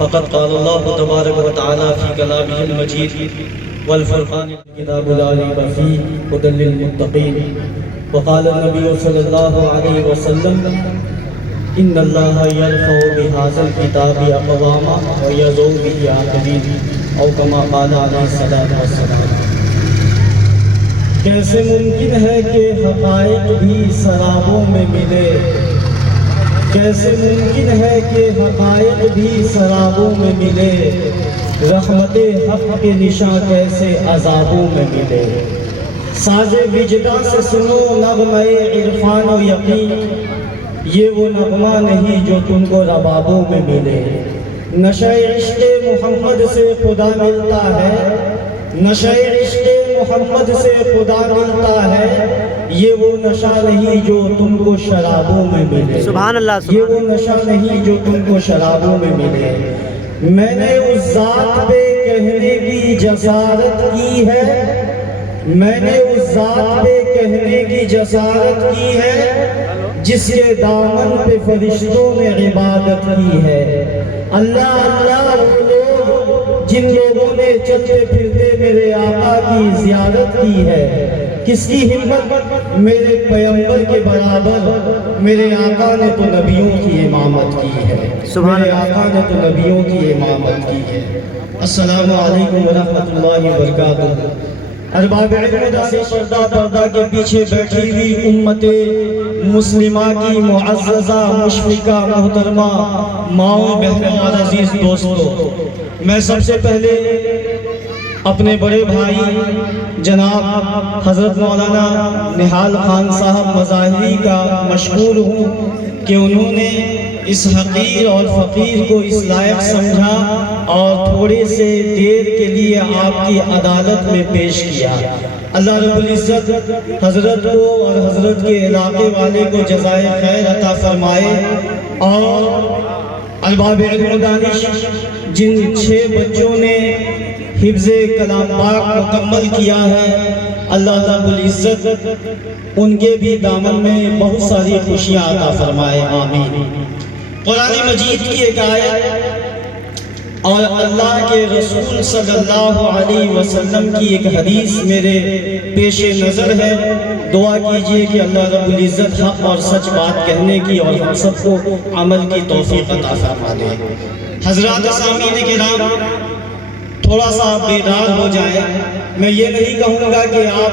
فقد قال الله تبارك وتعالى في كلامه المجيد والفرقان الكتاب لا ريب فيه هدى للمتقين. وقال النبي صلى الله عليه وسلم إن الله يرفع بهذا الكتاب أقواما ويضع به آخرين أو كما قال عليه الصلاة والسلام. کیسے ممکن ہے کہ حقائق بھی سرابوں میں ملے، کیسے ممکن ہے کہ حقائق بھی سرابوں میں ملے، رحمت حق کے نشاں کیسے عذابوں میں ملے. ساز وجداں سے سنو نغمہ عرفان و یقین، یہ وہ نغمہ نہیں جو تم کو ربابوں میں ملے. نشہ عشق محمد سے خدا ملتا ہے، نشہ عشق محمد سے خدا ملتا ہے، یہ وہ نشہ نہیں جو تم کو شرابوں میں ملے. سبحان اللہ. یہ وہ نشہ نہیں جو تم کو شرابوں میں ملے. میں نے اس ذات پہ کہنے کی جسارت کی ہے، میں نے اس ذات پہ کہنے کی جسارت کی ہے جس کے دامن پہ فرشتوں نے عبادت کی ہے. اللہ اللہ وہ لوگ جن لوگوں نے چلتے پھرتے میرے آقا کی زیارت کی ہے. کس کی ہمت میرے پیغمبر کے برابر، میرے آقا نے تو نبیوں کی امامت کی ہے، میرے آقا نے تو نبیوں کی امامت کی ہے. السلام علیکم ورحمۃ اللہ وبرکاتہ. ارباب علم داسی پردہ پردہ کے پیچھے بیٹھی ہوئی امت مسلمہ کی معززہ مشفقہ محترمہ ماؤں بہنوں اور عزیز دوستوں، میں سب سے پہلے اپنے بڑے بھائی جناب حضرت مولانا نہال خان صاحب مظاہری کا مشکور ہوں کہ انہوں نے اس حقیر اور فقیر کو اس لائق سمجھا اور تھوڑے سے دیر کے لیے آپ کی عدالت میں پیش کیا. اللہ رب العزت حضرت کو اور حضرت کے علاقے والے کو جزائے خیر عطا فرمائے. اور ارباب علم و دانش جن 6 بچوں نے حفظ کلام پاک مکمل کیا ہے، اللہ رب العزت ان کے بھی دامن میں بہت ساری خوشیاں عطا فرمائے. آمین. قرآن مجید کی ایک آیت اور اللہ کے رسول صلی اللہ علیہ وسلم کی ایک حدیث میرے پیش نظر ہے. دعا کیجئے کہ اللہ رب العزت حق اور سچ بات کہنے کی اور ہم سب کو عمل کی توفیق عطا فرما دے. حضرات سامعین کرام، تھوڑا سا بیدار ہو جائیں. میں یہ نہیں کہوں گا کہ آپ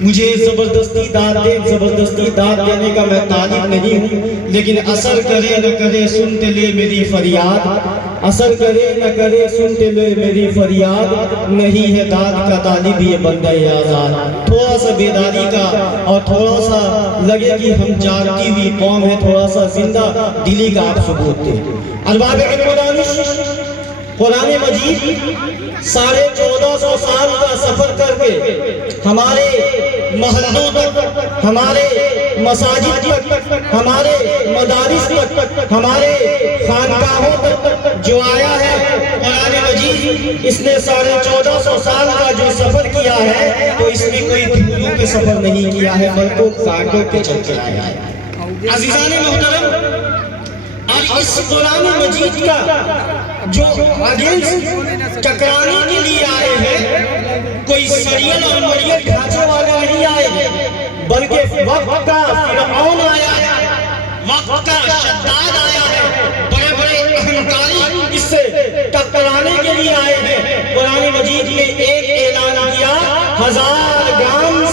مجھے زبردستی داد دینے کا میں طالب نہیں ہوں، لیکن اثر کرے نہ کرے سنتے لے میری فریاد، اثر کرے نہ کرے سنتے لے میری فریاد، نہیں ہے داد کا طالب یہ بندہ آزاد. تھوڑا سا بیداری کا اور تھوڑا سا لگے کہ ہم جاگتی ہوئی قوم ہے، تھوڑا سا زندہ دلی کا آپ ثبوت دیں. ارباب علم و دانش، قرآن مجید 1450 سال کا سفر کر کے ہمارے محلوں تک، ہمارے مساجد تک، ہمارے مدارس تک، ہمارے خانقاہوں تک جو آیا ہے قرآن مجید، اس نے 1450 سال کا جو سفر کیا ہے تو اس میں کوئی دھولوں کے سفر نہیں کیا ہے بلکہ کانٹوں کے چل کے آیا ہے. عزیزان محترم، اور اس قرآن مجید کا جو آڈینس ٹکرانے کے لیے آئے ہیں، کوئی سریل اور مریل ڈھانچے والے نہیں آئے ہیں، بلکہ وقت کا فرعون آیا ہے، وقت کا شداد آیا ہے، بڑے بڑے اہنکاری اس سے ٹکرانے کے لیے آئے ہیں. قرآن مجید میں ایک اعلان کیا، 1000 گام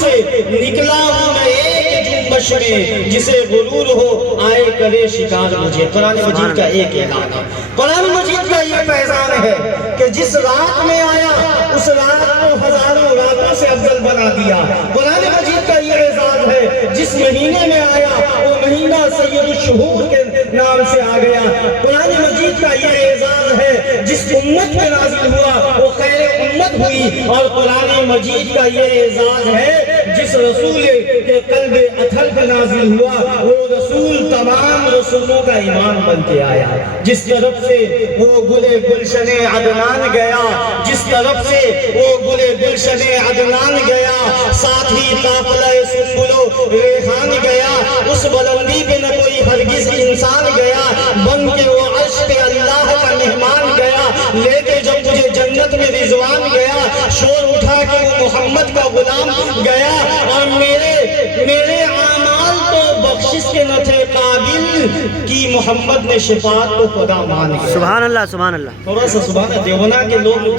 سے نکلا ہوں میں ایک جنبش میں، جسے غرور ہو آئے کرے شکار مجھے. قرآن مجید کا ایک اعلان ہے. قرآن مجید کا یہ پیغام ہے کہ جس رات میں آیا اس رات کو ہزاروں راتوں سے افضل بنا دیا. قرآن مجید کا یہ اعزاز ہے جس مہینے میں آیا وہ مہینہ سید الشہور کے نام سے آ گیا. قرآن مجید کا یہ اعزاز ہے جس امت پہ نازل ہوا وہ خیر امت ہوئی. اور قرآن مجید کا یہ اعزاز ہے جس رسول کے قلب اطہر پہ نازل ہوا وہ رسول تمام رسولوں کا امام بن کے آیا. جس طرف سے وہ گلے گلشن عدنان گیا، جس طرف سے وہ گلے گلشن عدنان گیا، ساتھ ہی قافلہ سنبل و ریحان گیا. اس بلندی پہ نہ کوئی ہرگز انسان گیا، بن کے وہ عرش پہ اللہ کا مہمان گیا، لے کے جب تجھے جنت میں رضوان گیا، شور اٹھا کے وہ محمد کا غلام گیا، اور میرے اعمال تو بخشش کے نہ تھے قابل کی محمد نے شفاعت کو خدا مان گیا۔ سبحان اللہ سبحان اللہ۔ تھوڑا سا سبحان اللہ۔ دیونا کے لوگ،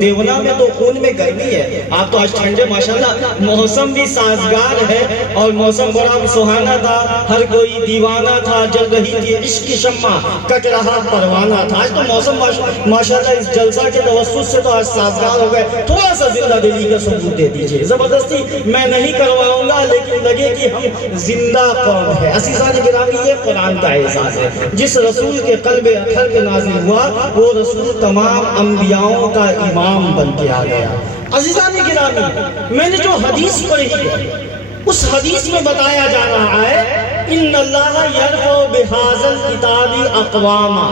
دیونا میں تو خون میں گرمی ہے، آپ تو آج ٹھنڈے، ماشاءاللہ موسم بھی سازگار ہے اور موسم بڑا سہانا تھا، ہر کوئی دیوانہ تھا، جل رہی تھی عشق کی شمع، کٹ رہا پروانہ تھا۔ آج تو موسم ماشاءاللہ اس جلسہ کے توسط سے تو آج سازگار ہو گئے۔ تھوڑا سا زندہ دلی کا ثبوت دے دیجئے، زبردستی میں نہیں کرواؤں گا، لیکن لگے کہ ہم زندہ قوم ہے۔ عزیزان گرامی، یہ قرآن کا اعزاز ہے، جس رسول کے قلب اطہر پہ نازل ہوا وہ رسول تمام انبیاءوں کا امام بن کے آ گیا۔ عزیزان گرامی، میں نے جو حدیث پڑھی ہے اس حدیث میں بتایا جا رہا ہے ان اللہ یرفع بہذا الکتاب اقواما،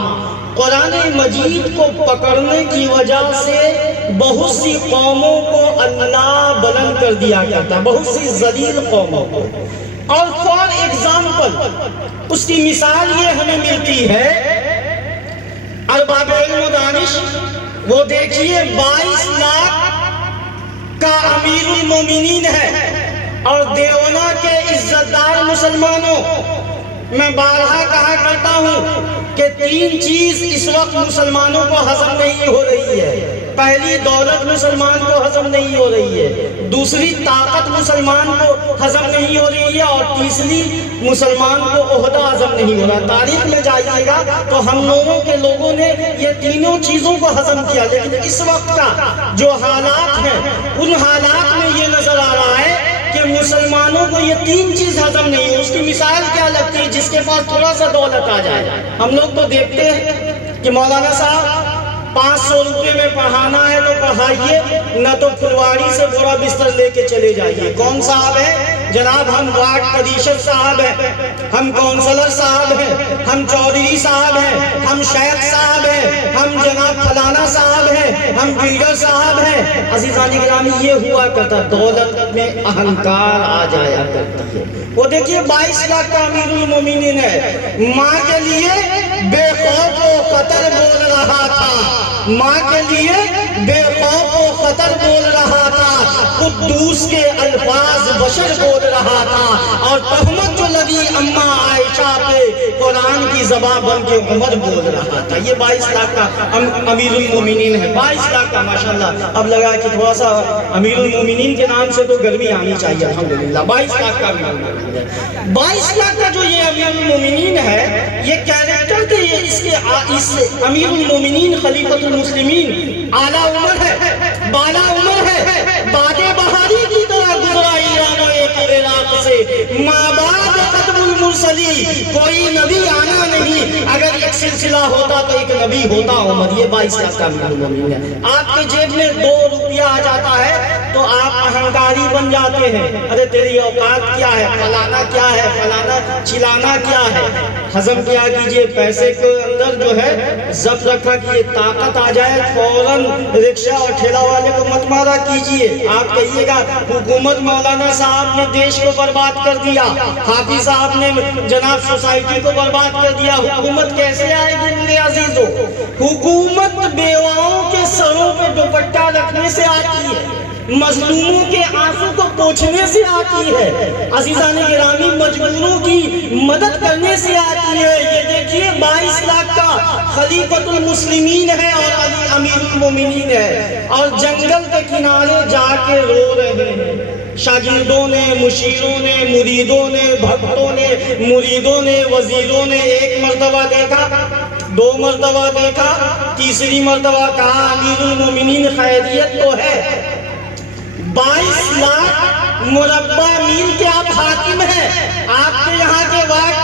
قرآن مجید کو پکڑنے کی وجہ سے بہت سی قوموں کو اللہ بلند کر دیا کرتا، بہت سی ذلیل قوموں کو۔ اور فار ایگزامپل اس کی مثال یہ ہمیں ملتی ہے، ارباب علم و دانش، وہ دیکھیے 22 لاکھ کا امیر المومنین ہے، اور دیونا کے عزت دار مسلمانوں، میں بارہا کہا کرتا ہوں کہ 3 چیز اس وقت مسلمانوں کو ہضم نہیں ہو رہی ہے۔ پہلی، دولت مسلمان کو ہضم نہیں ہو رہی ہے، دوسری طاقت مسلمان کو ہضم نہیں ہو رہی ہے، اور تیسری مسلمان کو عہدہ ہضم نہیں ہو رہا۔ تاریخ میں جائیے گا تو ہم لوگوں نے یہ تینوں چیزوں کو ہضم کیا، لیکن اس وقت کا جو حالات ہیں ان حالات میں یہ نظر آ رہا ہے کہ مسلمانوں کو یہ 3 چیز ہضم نہیں ہے۔ اس کی مثال کیا لگتی ہے؟ جس کے پاس تھوڑا سا دولت آ جائے، ہم لوگ تو دیکھتے ہیں کہ مولانا صاحب 500 روپے میں پڑھانا ہے تو پڑھائیے، نہ تو پھلواری سے بڑا بستر لے کے چلے جائیے۔ کون صاحب ہے؟ جناب ہم وارڈ پریشد صاحب ہیں، ہم کونسلر صاحب ہیں، ہم چودھری صاحب ہیں، ہم شیخ صاحب ہیں، ہم جناب فلانا صاحب ہیں، ہم بلڈر صاحب ہیں۔ عزیزان گرامی، یہ ہوا کرتا، دولت میں اہنکار آ جایا کرتی ہے۔ وہ دیکھیے 22 لاکھ کا امیر المومنین ہے، ماں کے لیے بے خوف و خطر بول رہا تھا، ماں کے لیے بے خوف و خطر بول رہا تھا، قدوس کے الفاظ بشر بول رہا تھا، اور تہمت جو لگی اماں عائشہ پہ قرآن کی زبان بن کے عمر بول رہا تھا۔ یہ 22 لاکھ کا امیر المومنین ہے، 22 لاکھ کا ماشاءاللہ۔ اب لگا کہ تھوڑا سا امیر المومنین کے نام سے تو گرمی آنی چاہیے، الحمدللہ 22 لاکھ کا امیر المومنین ہے۔ 22 لاکھ کا جو یہ امیر المومنین ہے، یہ کیریکٹر کے اس امیر المومنین خلیفۃ المسلمین اعلیٰ عمر ہے، بالا عمر ہے، باد بہاری کی طرح گزرا ایران و عراق سے، مابعد قدم المرسلی، کوئی نبی آنا نہیں، اگر ایک سلسلہ ہوتا تو ایک نبی ہوتا عمر۔ یہ 22 لاکھ کا امیر المومنین ہے۔ آپ کی جیب میں 2 روپیہ آ جاتا ہے تو آپ اہنکاری بن جاتے ہیں، ارے تیری اوقات کیا ہے، فلانا کیا ہے، فلانا چلانا کیا ہے۔ ہضم کیا کیجئے، پیسے کے اندر جو ہے ضبط رکھا کیجئے، طاقت آ جائے فوراً رکشہ اور ٹھیلا والے کو مت مارا کیجئے۔ آپ کہیے گا حکومت مولانا صاحب نے دیش کو برباد کر دیا، حافظ صاحب نے جناب سوسائٹی کو برباد کر دیا، حکومت کیسے آئے گی میرے عزیزو؟ حکومت بیواؤں کے سروں پہ دوپٹہ رکھنے سے آتی ہے، مظلوموں کے آنسو کو پوچھنے سے آتی ہے، عزیزان گرامی مجبوروں کی مدد کرنے سے آتی ہے۔ یہ دیکھیے 22 لاکھ کا خلیفۃ المسلمین ہے اور امیر المومنین ہے، اور جنگل کے کنارے جا کے رو رہے ہیں۔ شاگردوں نے، مشیروں نے، مریدوں نے، بھکتوں نے، مریدوں نے، وزیروں نے 1 مرتبہ دیکھا، 2 مرتبہ دیکھا، تیسری مرتبہ کہا امیر المومنین خیریت تو ہے؟ 22 لاکھ مربع میل کے آپ حاکم ہیں، آپ کے یہاں کے وارڈ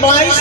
22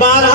12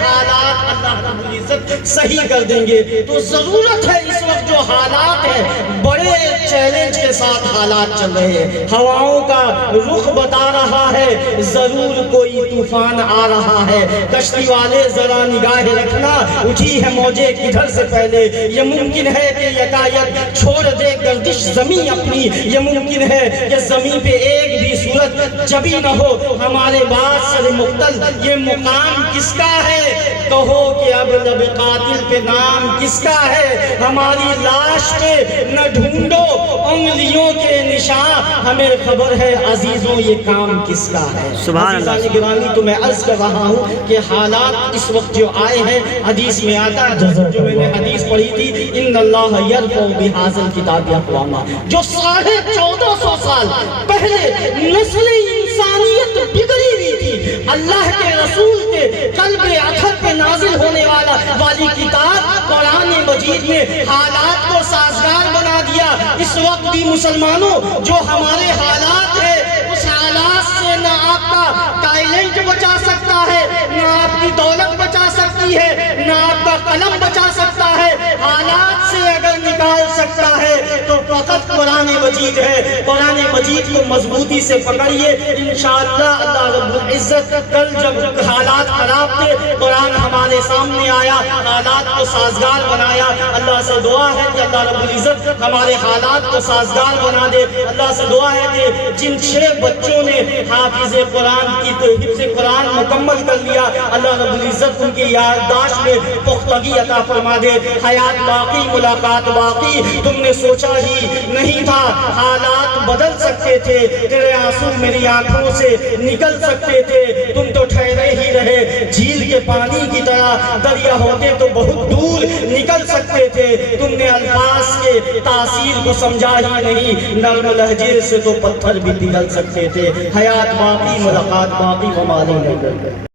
حالات اللہ رب العزت صحیح کر دیں گے. تو ضرورت ہے اس وقت جو حالات ہیں بڑے چیلنج کے ساتھ حالات چل رہے ہیں. ہواؤں کا رخ بتا رہا ہے ضرور کوئی طوفان آ رہا ہے. کشتی والے ذرا نگاہ رکھنا اٹھی ہے موجیں کدھر سے پہلے. یہ ممکن ہے کہ یکایک چھوڑ دے گردش زمین اپنی. یہ ممکن ہے کہ زمین پہ ایک بھی صورت جبی نہ ہو. ہمارے بعد سر مختل یہ مقام کس کا ہے؟ کہو کہ اب لب قاتل پہ نام کس کا ہے؟ ہماری لاش پہ نہ ڈھونڈو انگلیوں کے نشان. ہمیں خبر ہے عزیزوں یہ کام کس کا ہے. سبحان اللہ. عزیزان گرامی تو میں عرض کر رہا ہوں کہ حالات اس وقت جو آئے ہیں حدیث میں آتا ہے جو میں نے حدیث پڑھی تھی ان اللہ یرفع بہذا الکتاب اقواما. جو 1450 سال پہلے نسل انسانیت بگڑی ہوئی تھی اللہ کے رسول کے قلب اطہر پہ نازل ہونے والی کتاب قرآن مجید نے حالات کو سازگار بنا دیا. اس وقت بھی مسلمانوں جو ہمارے حالات ہیں اس حالات سے نہ آپ کا ٹیلنٹ بچا سکتا ہے نہ آپ کی دولت بچا سکتی ہے نہ آپ کا قلم بچا سکتا ہے. حالات سے اگر نکال سکتا ہے تو فقط قرآن مجید ہے. قرآن مجید کو مضبوطی سے پکڑیے انشاءاللہ اللہ رب العزت. کل جب حالات خراب تھے قرآن ہمارے سامنے آیا حالات کو سازگار بنایا. اللہ سے دعا ہے کہ اللہ رب العزت ہمارے حالات کو سازگار بنا دے. اللہ سے دعا ہے کہ جن 6 بچوں نے حافظ قرآن کی حفظ قرآن مکمل کر لیا اللہ رب العزت ان کی یادداشت میں پختگی عطا فرما دے. حیات باقی ملاقات باقی. تم نے سوچا ہی نہیں تھا حالات بدل سکتے تھے. تیرے آنسو میری آنکھوں سے نکل سکتے تھے. تم تو ٹھہرے ہی رہے جھیل کے پانی کی طرح. دریا ہوتے تو بہت دور نکل سکتے تھے. تم نے الفاظ کے تاثیر کو سمجھا ہی نہیں. نرم لہجے سے تو پتھر بھی پگھل سکتے تھے. حیات باقی ملاقات باقی. ہمارے